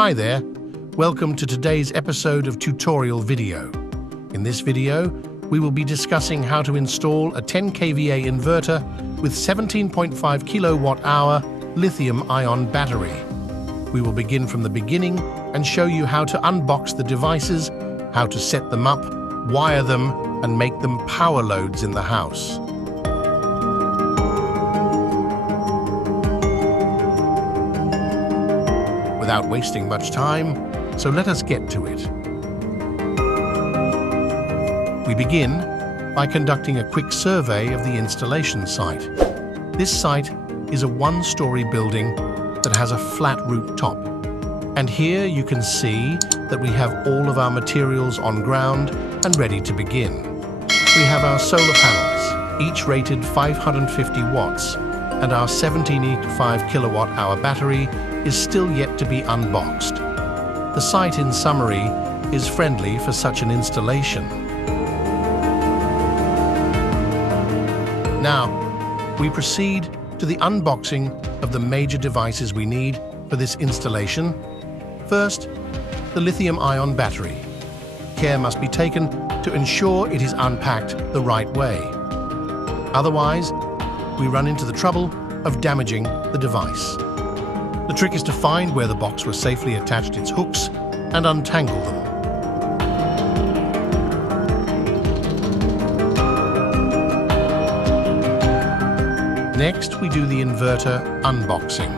Hi there, welcome to today's episode of Tutorial Video. In this video, we will be discussing how to install a 10 kVA inverter with 17.5 kilowatt-hour lithium-ion battery. We will begin from the beginning and show you how to unbox the devices, how to set them up, wire them, and make them power loads in the house. Without wasting much time, so let us get to it. We begin by conducting a quick survey of the installation site. This site is a one-story building that has a flat roof top. And here you can see that we have all of our materials on ground and ready to begin. We have our solar panels, each rated 550 watts, and our 17.5 kilowatt-hour battery is still yet to be unboxed. The site, in summary, is friendly for such an installation. Now, we proceed to the unboxing of the major devices we need for this installation. First, the lithium-ion battery. Care must be taken to ensure it is unpacked the right way. Otherwise, we run into the trouble of damaging the device. The trick is to find where the box was safely attached its hooks and untangle them. Next, we do the inverter unboxing.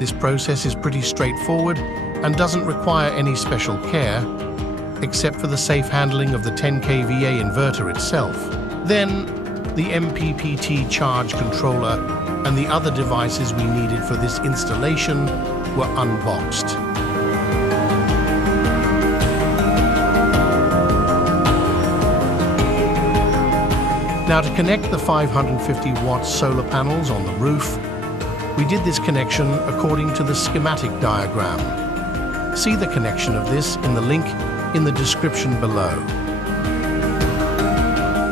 This process is pretty straightforward and doesn't require any special care, except for the safe handling of the 10 kVA inverter itself. Then, the MPPT charge controller and the other devices we needed for this installation were unboxed. Now, to connect the 550 watt solar panels on the roof, we did this connection according to the schematic diagram. See the connection of this in the link in the description below.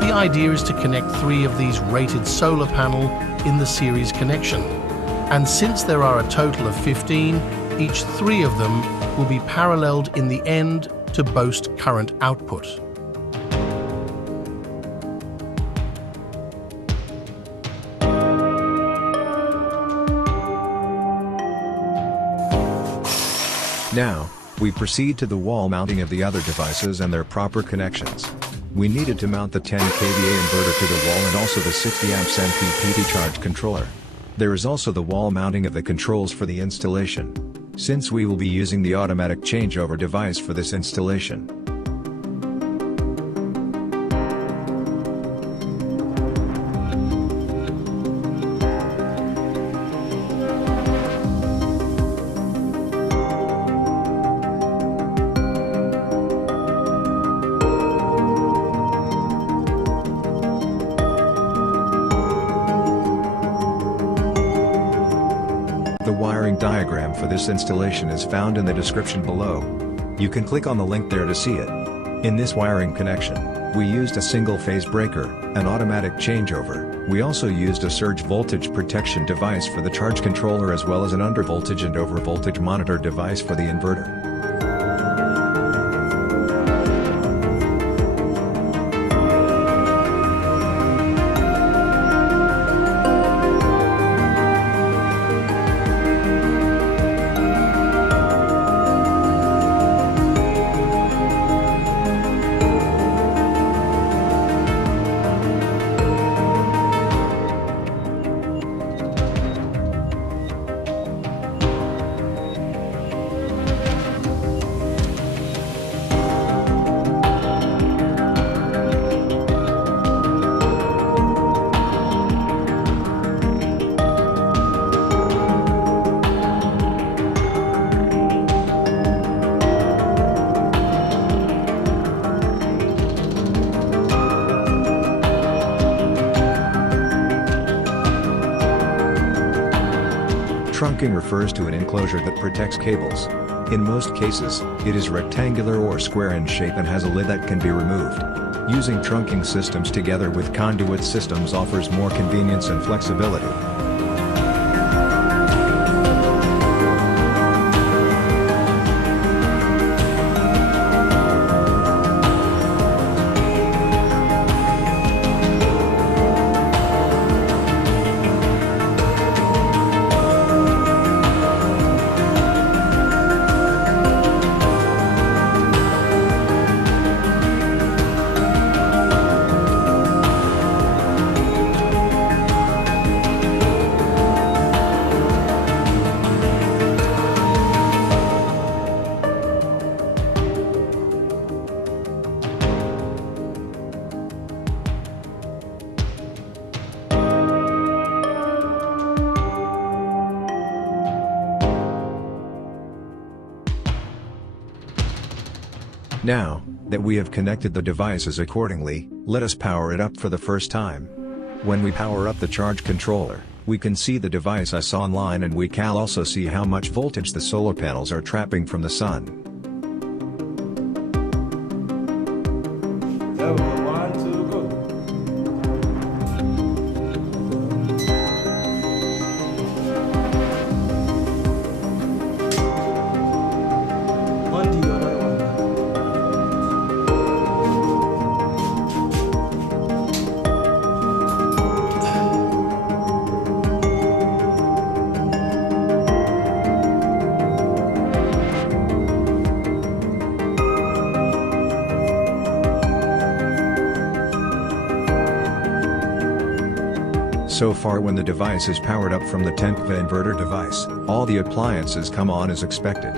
The idea is to connect 3 of these rated solar panels in the series connection. And since there are a total of 15, each 3 of them will be paralleled in the end to boast current output. Now, we proceed to the wall mounting of the other devices and their proper connections. We needed to mount the 10 kVA inverter to the wall and also the 60 amps MPPT charge controller. There is also the wall mounting of the controls for the installation, since we will be using the automatic changeover device for this installation. The wiring diagram for this installation is found in the description below. You can click on the link there to see it. In this wiring connection, we used a single-phase breaker, an automatic changeover. We also used a surge voltage protection device for the charge controller as well as an undervoltage and overvoltage monitor device for the inverter. Trunking refers to an enclosure that protects cables. In most cases, it is rectangular or square in shape and has a lid that can be removed. Using trunking systems together with conduit systems offers more convenience and Now that we have connected the devices accordingly, let us power it up for the first time. When we power up the charge controller, we can see the device online, and we can also see how much voltage the solar panels are trapping from the sun. There we go. 1, 2, go. On the other one. So far, when the device is powered up from the 10 kV inverter device, all the appliances come on as expected.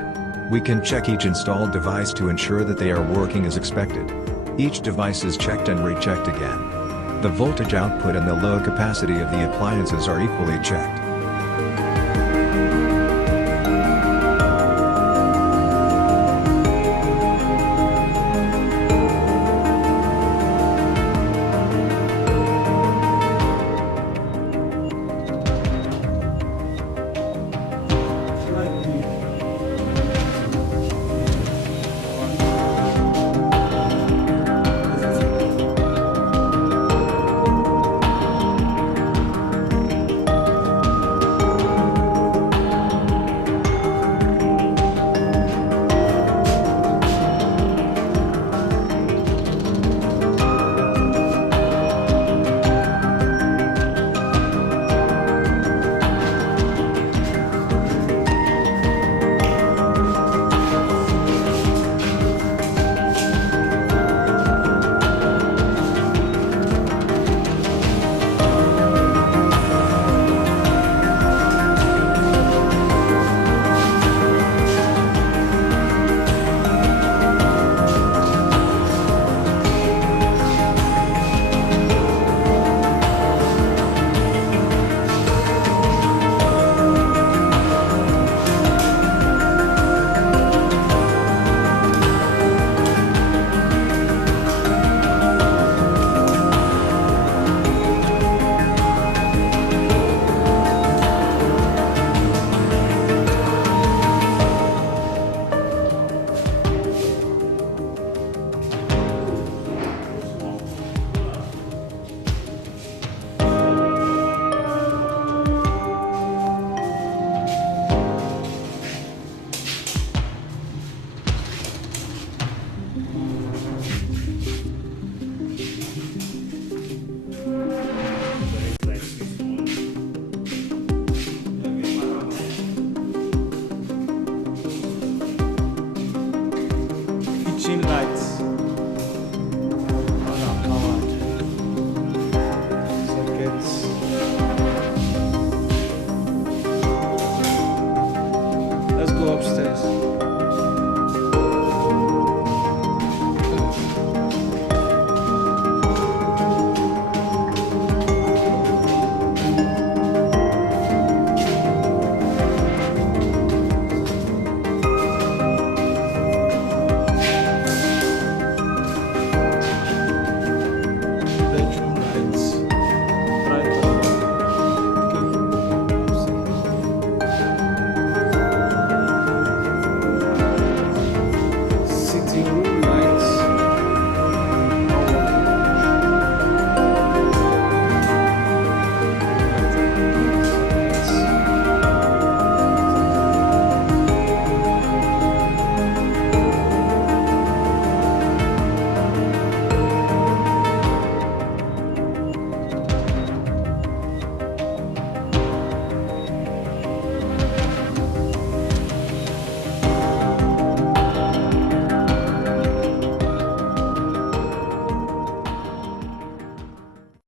We can check each installed device to ensure that they are working as expected. Each device is checked and rechecked again. The voltage output and the load capacity of the appliances are equally checked. Kitchen lights. All are powered. Sockets. Let's go upstairs.